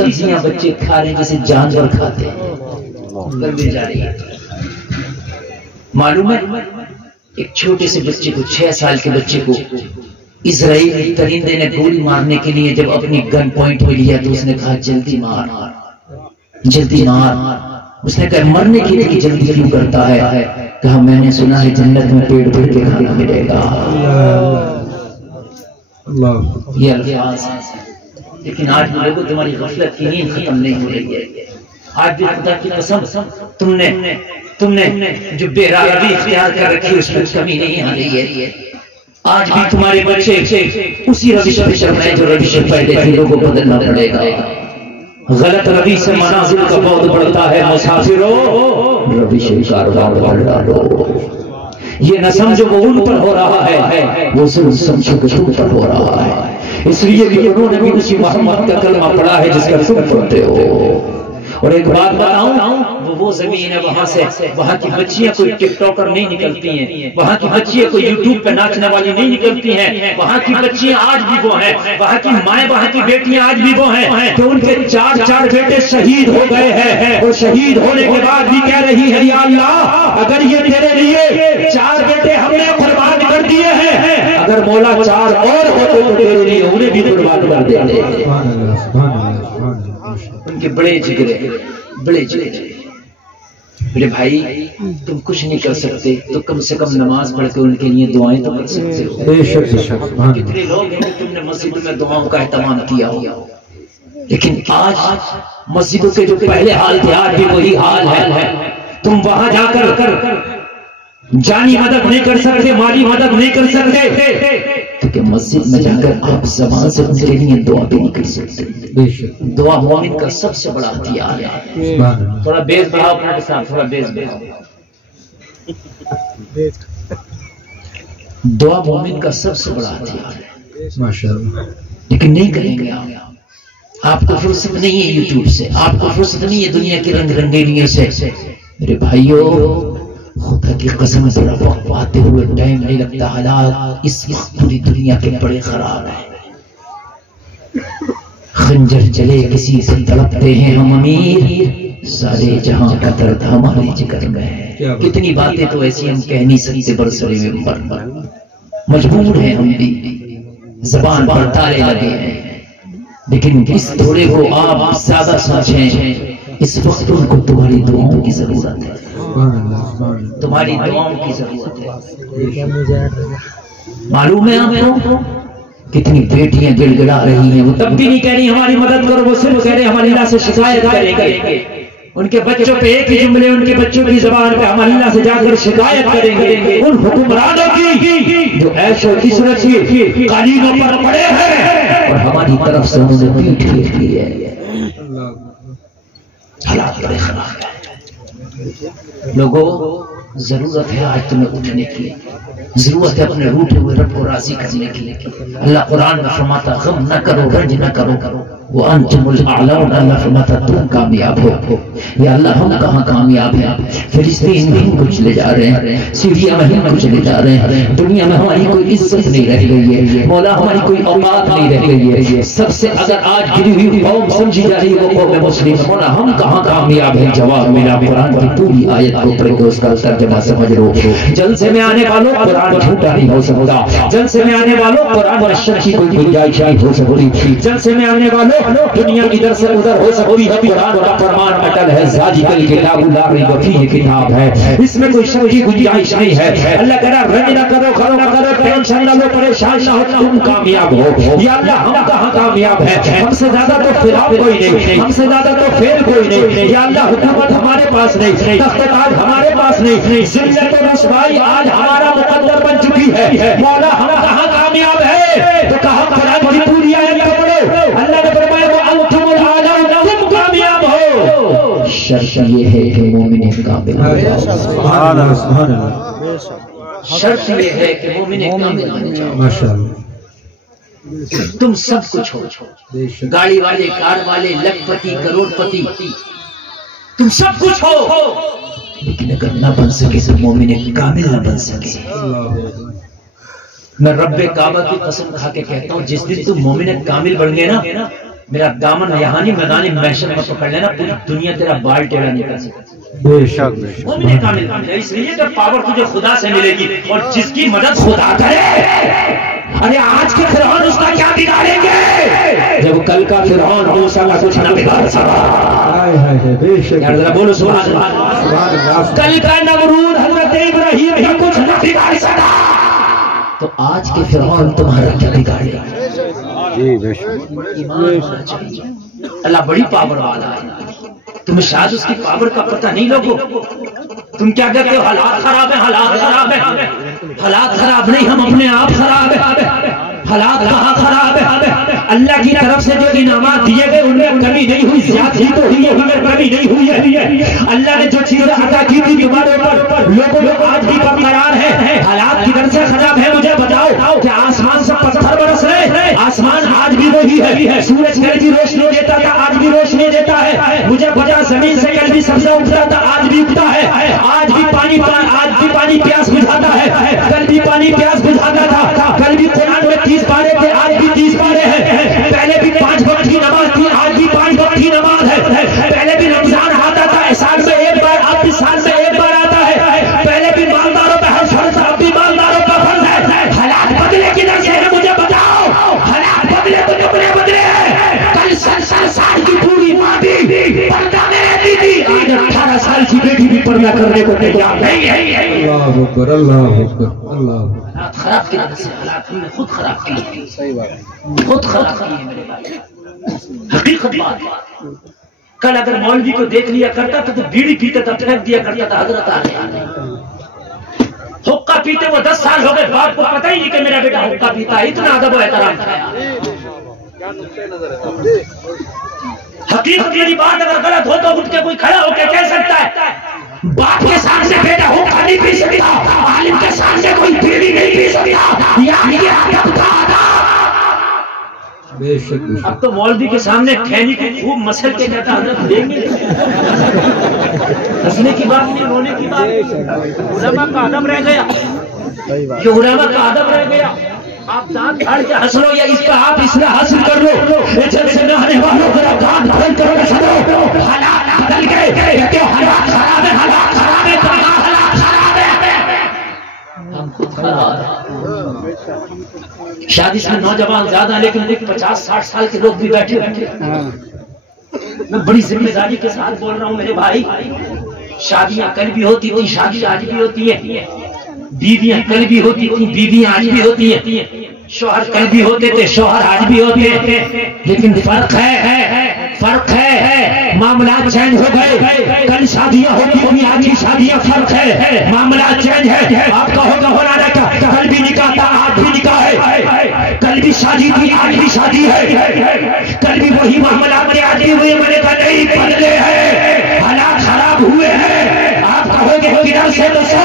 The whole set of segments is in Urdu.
سبزیاں بچے کھا رہے ہیں جیسے جانور کھاتے ہیں، گردے جا رہی ہے۔ معلوم ہے ایک چھوٹے سے بچے کو 6 سال کے بچے کو اسرائیلی درندے نے گولی مارنے کے لیے جب اپنی گن پوائنٹ پہ لیا تو اس نے کہا جلدی مار جلدی مار۔ اس نے کہا مرنے کے لیے جلدی کیوں کرتا ہے؟ کہا میں نے سنا ہے جنت میں پیڑ بھر کے کھانا ملے گا۔ یہ الفاظ لیکن آج بھی لوگوں تمہاری غفلت کی نیند ختم نہیں ہو رہی ہے۔ آج بھی خدا کی قسم تم نے جو بے روی اختیار کر رکھی اس میں کمی نہیں آ رہی ہے۔ آج بھی تمہارے بچے اسی روش پہ چل رہے ہیں جو روش پہلے تھی، لوگوں کو بدلنا پڑے گا۔ غلط روی سے منازل کا بعد بڑھتا ہے، مسافروں روش کاروبار بڑھ ڈالو۔ یہ نہ سمجھو وہ ان پر ہو رہا ہے، وہ صرف سمجھو کہ تم پر ہو رہا ہے، اس لیے کہ انہوں نے بھی اسی محمد کا کلمہ پڑھا ہے جس کا تم پڑھتے ہو۔ اور ایک بات بتاؤں، وہ زمین ہے وہاں کی بچیاں کوئی ٹک ٹاکر نہیں نکلتی ہیں، وہاں کی بچیاں کوئی یوٹیوب پہ ناچنے والی نہیں نکلتی ہیں، وہاں کی بچیاں آج بھی وہ ہیں، وہاں کی مائیں وہاں کی بیٹیاں آج بھی وہ ہیں کہ ان کے 4 بیٹے شہید ہو گئے ہیں، اور شہید ہونے کے بعد بھی کہہ رہی ہے یا اللہ اگر یہ تیرے لیے 4 بیٹے ہم نے قربان کر دیے ہیں، اگر مولا 4 اور ہوتے تو تیرے لیے انہیں بھی قربان کر دیتے۔ ان کے بڑے جگرے میرے بھائی، تم کچھ نہیں کر سکتے تو کم سے کم نماز پڑھ کے ان کے لیے دعائیں تو کر سکتے ہو۔ کتنے لوگ ہیں کہ تم نے مسجد میں دعاؤں کا اہتمام کیا ہو، لیکن آج مسجدوں کے جو پہلے حال تھے آج بھی وہی حال ہے۔ تم وہاں جا کر جانی مدد نہیں کر سکتے، مالی مدد نہیں کر سکتے، کیونکہ مسجد میں جا کر آپ زبان سے ان کے لیے دعا بھی نہیں کر سکتے۔ دعا مومن کا سب سے بڑا ہتھیار ہے۔ تھوڑا بیس بڑھاؤ اپنا کے ساتھ، تھوڑا بیس بڑھاؤ۔ دعا مومن کا سب سے بڑا ہتھیار ہے، ماشاءاللہ، لیکن نہیں کریں گے آپ کو فرصت نہیں ہے یوٹیوب سے، آپ کو فرصت نہیں ہے دنیا کی رنگ رنگینیوں سے۔ میرے بھائیوں خدا کی قسم ذرا وقت پاتے ہوئے ٹائم نہیں لگتا، حالات اس وقت پوری دنیا کے بڑے خراب ہیں۔ خنجر چلے کسی سے تڑپتے ہیں ہم امیر، سارے جہاں کا درد ہمارے جگر میں ہے۔ کتنی باتیں تو ایسی ہم کہہ نہیں سکتے، برسرے میں مجبور ہیں ہم بھی، زبان پر تالے لگے ہیں، لیکن اس تھوڑے کو آپ زیادہ سمجھیں، اس وقت ان کو تمہاری دعاؤں کی ضرورت ہے، تمہاری دعاؤں کی ضرورت ہے۔ معلوم ہے آپ کو کتنی بیٹیاں گڑ گڑا رہی ہیں، وہ تب بھی نہیں کہہ رہی ہماری مدد کرو، وہ صرف کہہ رہے ہم اللہ سے شکایت کریں گے۔ ان کے بچوں پہ ایک ہی جملے، ان کے بچوں کی زبان پہ ہم اللہ سے جا کر شکایت کریں گے ان حکمرانوں کی جو عیش و عشرت کی قالینوں پر پڑے ہیں اور ہماری طرف سے انہوں نے پیٹھ پھیر دی ہے۔ حالات بڑے خراب ہیں لوگوں، ضرورت ہے آج تمہیں اٹھنے کی، ضرورت ہے اپنے روٹے ہوئے رب کو راضی کرنے کی۔ اللہ قرآن میں فرماتا غم نہ کرو، رنج نہ کرو، وانتم الاعلون، اللہ فرماتا تم کامیاب ہو۔ یا اللہ ہم کہاں کامیاب ہیں؟ فلسطین میں ہم کو چلے جا رہے ہیں، سیریا میں ہم کو چلے جا رہے ہیں، دنیا میں ہماری کوئی عزت نہیں رہ گئی ہے، مولا ہماری کوئی اوقات نہیں رہ گئی ہے، سب سے اگر آج گری ہوئی قوم سمجھی جا رہی ہے وہ قوم مسلم، مولا ہم کہاں کامیاب ہیں؟ جواب ملا قرآن کی پوری آیت کو پڑھ کے اس کا ترجمہ سمجھ لو۔ جلسے میں آنے والوں قرآن جھوٹا نہیں ہو سکتا، جلسے میں آنے والوں قرآن میں شک کی کوئی گنجائش نہیں ہو سکتی، جلسے میں آنے والوں دنیا ادھر سے ادھر ہو سکتی ہے، قرآن کا فرمان اٹل ہے، ذالکل کتاب لا ریب فیہ کتاب ہے، اس میں کوئی شک کی گنجائش نہیں ہے۔ اللہ کہہ رہا رنج نہ کرو، غم نہ کرو، ٹینشن نہ لو، پریشان نہ ہو، تم کامیاب ہو۔ یا اللہ ہم کہاں کامیاب ہیں؟ ہم سے زیادہ تو خلاف کوئی نہیں، ہم سے زیادہ تو فیل کوئی نہیں۔ یا اللہ حکومت ہمارے پاس نہیں، تخت تاج ہمارے پاس نہیں، ذلت و رسوائی آج ہمارا مقدر بن چکی ہے، مولا ہم کہاں کامیاب ہے؟ تو کہا قرآن کی پوری آیت کو پڑھو، اللہ نے فرمایا وانتم الاعلون، تم کامیاب ہو، شرط یہ ہے کہ مومن کامل ہو۔ سبحان اللہ، سبحان اللہ، شرط یہ ہے کہ مومن کامل بن جاؤ۔ ماشاءاللہ، تم سب کچھ ہو، گاڑی والے، کار والے، لکھ پتی، کروڑ پتی، تم سب کچھ ہو، لیکن اگر نہ بن سکے تو مومن کامل نہ بن سکے۔ میں رب کعبہ کی قسم کھا کے کہتا ہوں جس دن تم مومن کامل بن گئے نا، میرا دامن یہاں نہیں میدان محشر میں پکڑ لینا، پوری دنیا تیرا بال ٹیڑھا نہیں کر سکتی۔ بے شک بے شک مومن کامل ہے، اس لیے کہ پاور تجھے خدا سے ملے گی، اور جس کی مدد خدا کرے۔ ارے آج کے فرعون اس کا کیا بگاڑیں گے جب کل کا فرعون موسیٰ کا کچھ نہ بگاڑ سکا۔ بے شک یار ذرا بولو سبحان اللہ۔ کل کا نمرود حضرت ابراہیم بھی کچھ نہ بگاڑ سکا، تو آج کے فرعون تمہارا کیا بگاڑے گا؟ جی بے شک۔ اللہ بڑی پاور والا ہے، تمہیں شاید اس کی پاور کا پتہ نہیں لوگوں۔ تم کیا کہتے ہو حالات خراب ہیں، حالات خراب ہیں۔ حالات خراب نہیں، ہم اپنے آپ خراب ہیں۔ حالات کہاں خراب ہے؟ اللہ کی طرف سے جو انعامات دیے گئے ان میں کمی نہیں ہوئی، زیادتی تو ہوئی ہے، کمی نہیں ہوئی ہے۔ اللہ نے جو چیزیں عطا کی تھی تمہارے اوپر لوگوں میں آج بھی برقرار ہے۔ حالات کی طرف سے خراب ہے، مجھے بتاؤ کہ آسمان سے پتھر برس رہے، آسمان آج بھی وہی ہے۔ سورج کل بھی روشنی دیتا تھا، آج بھی روشنی دیتا ہے۔ مجھے بتا زمین سے کل بھی سبزہ اگتا تھا، آج بھی اگتا ہے۔ آج بھی پانی پیاس بجھاتا ہے، کل بھی پانی پیاس بجھاتا تھا۔ کل بھی قرآن میں 30 پارے تھے، آج بھی 30 پارے ہیں۔ پہلے بھی 5 وقت کی نماز تھی، آج بھی 5 وقت کی نماز ہے۔ پہلے بھی رمضان آتا تھا، سال میں ایک بار، اب بھی سال میں ایک بار آتا ہے۔ پہلے بھی مالداروں پہ ہر فرض، اب بھی مالداروں کا فرض ہے۔ حالات بدلے کدھر سے ہے مجھے بتاؤ، حالات بدلے تو کتنے بدلے ہیں؟ کل 70 سال کی پوری ماں بھی پردہ میں رہتی تھی، آج 18 سال کی بیٹی بھی پردہ کرنے کو تیار نہیں ہے۔ اللہ اکبر، اللہ اکبر، اللہ اکبر۔ حالات خراب کی وجہ سے، حالات ہم نے خود خراب کی، صحیح بات، خود خراب کی ہے میرے بھائی، حقیقت بات ہے۔ کل اگر مولوی کو دیکھ لیا کرتا تھا تو بیڑی پیتا تھا، پھینک دیا کرتا تھا، حضرت آنے حقہ پیتے وہ 10 سال ہو گئے، باپ کو پتہ ہی نہیں کہ میرا بیٹا حقہ پیتا ہے، اتنا ادب و احترام کھایا۔ حقیقت یعنی بات اگر غلط ہو تو اٹھ کے کوئی کھڑا ہو کے کہہ سکتا ہے، باپ کے سامنے بیٹا حقہ نہیں پی سکتا، عالم کے سامنے کوئی بیڑی نہیں پی سکتا، یعنی یہ ادب کا ادب۔ بے شک بے شک۔ اب تو مولوی کے سامنے کھینی کو خوب مسل کے کہتا حضرت دیں گے، ہنسنے کی بات نہیں، رونے کی بات۔ علماء کا ادب رہ گیا، یہ علماء کا ادب رہ گیا۔ آپ دانت پھاڑ کے ہنس لو یا اس کا آپ اصلاح حاصل کر لو، جب سے نہانے والوں ذرا دانت پھاڑ کر ہنس لو، حالات بدل گئے، کہتے ہو حالات خراب ہے، حالات خراب ہے، تو حالات خراب ہے، ہم خود خراب ہیں۔ شادی سے نوجوان زیادہ لیکن 50-60 سال کے لوگ بھی بیٹھے ہیں۔ میں بڑی ذمہ داری کے ساتھ بول رہا ہوں میرے بھائی، شادیاں کل بھی ہوتی تھی، شادی آج بھی ہوتی ہے، بیویاں کل بھی ہوتی تھی، بیویاں آج بھی ہوتی ہیں، شوہر کل بھی ہوتے تھے، شوہر آج بھی ہوتے ہیں، لیکن فرق ہے، معاملات چینج ہو گئے۔ کل شادیاں ہوتی تھی، آج کی شادیاں، فرق ہے، معاملات چینج ہے۔ آپ کا ہوگا مولانا کا کل بھی نکاح تھا، آج بھی نکاح ہے، کل بھی شادی تھی، آج بھی شادی ہے، کل بھی وہی معاملات میں آج بھی ہوئے، میں نے کہا نہیں بدلے ہیں، حالات خراب ہوئے ہیں۔ آپ کہو گے کدھر سے بسو؟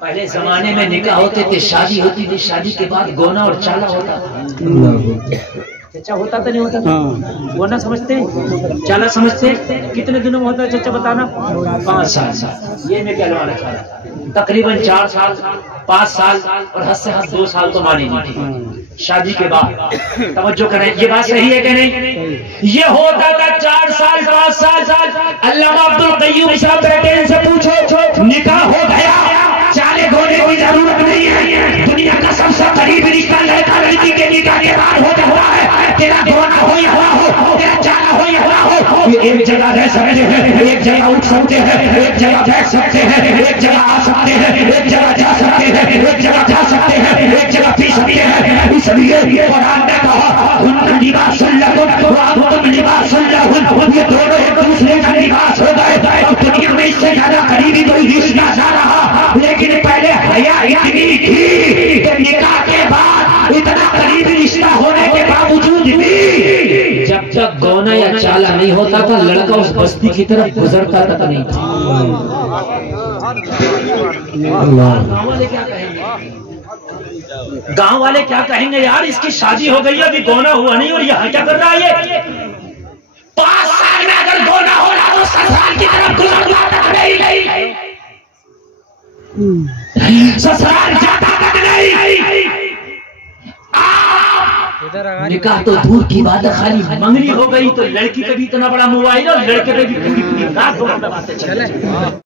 پہلے زمانے میں نکاح ہوتے تھے، شادی ہوتی تھی، شادی کے بعد گونا اور چالا ہوتا تھا۔ چچا ہوتا تو نہیں ہوتا تھا؟ گونا سمجھتے ہیں، چالا سمجھتے ہیں؟ کتنے دنوں میں ہوتا ہے چچا بتانا؟ 5 سال۔ یہ میں کہلوا رکھا تقریباً 4 سال، 5 سال اور حد سے حد 2 سال تو مانی نہیں تھی شادی کے بعد۔ توجہ کریں، یہ بات صحیح ہے کہ نہیں؟ یہ ہوتا تھا 4 سال، 5 سال۔ علامہ عبد القیوم صاحب بیٹے ان سے پوچھو، نکاح ہو گیا، چالے گونے کی ضرورت نہیں ہے، دنیا کا سب سے قریبی رشتہ لڑکا لڑکی کے نکاح کے بعد ہوتا ہوا ہے، تیرا گونا ہو یا ہوا ہو، تیرا چالا ہو یا ہوا ہو، یہ ایک جگہ رہ سکتے ہیں، ایک جگہ اٹھ سکتے ہیں، ایک جگہ بیٹھ سکتے ہیں، ایک جگہ آ سکتے ہیں، ایک جگہ جا سکتے ہیں، ایک جگہ جا سکتے ہیں، ایک جگہ پی سکتے ہیں۔ اس لیے قرآن نے کہا ہن لباس لکم وانتم لباس لہن، یہ دونوں ایک دوسرے کا لباس ہو گئے۔ اب دنیا میں اس سے زیادہ قریبی کوئی رشتہ نہ رہا، لیکن پہلے حیا اتنی تھی کہ نکاح کے بعد اتنا قریبی رشتہ ہونے کے باوجود بھی جب تک گونا یا چالا نہیں ہوتا تھا، لڑکا اس بستی کی طرف گزرتا تک نہیں تھا۔ گاؤں والے کیا کہیں گے، یار اس کی شادی ہو گئی ہے، ابھی گونا ہوا نہیں اور یہاں کیا کر رہا ہے یہ؟ 5 سال میں اگر گونا ہو رہا تو سسرال کی طرف گزرتا تک نہیں، سسرال جاتا تک نہیں۔ نکاح تو دور کی بات ہے، خالی منگنی ہو گئی تو لڑکی کا بھی اتنا بڑا موبائل اور لڑکے پہ بھی پوری رات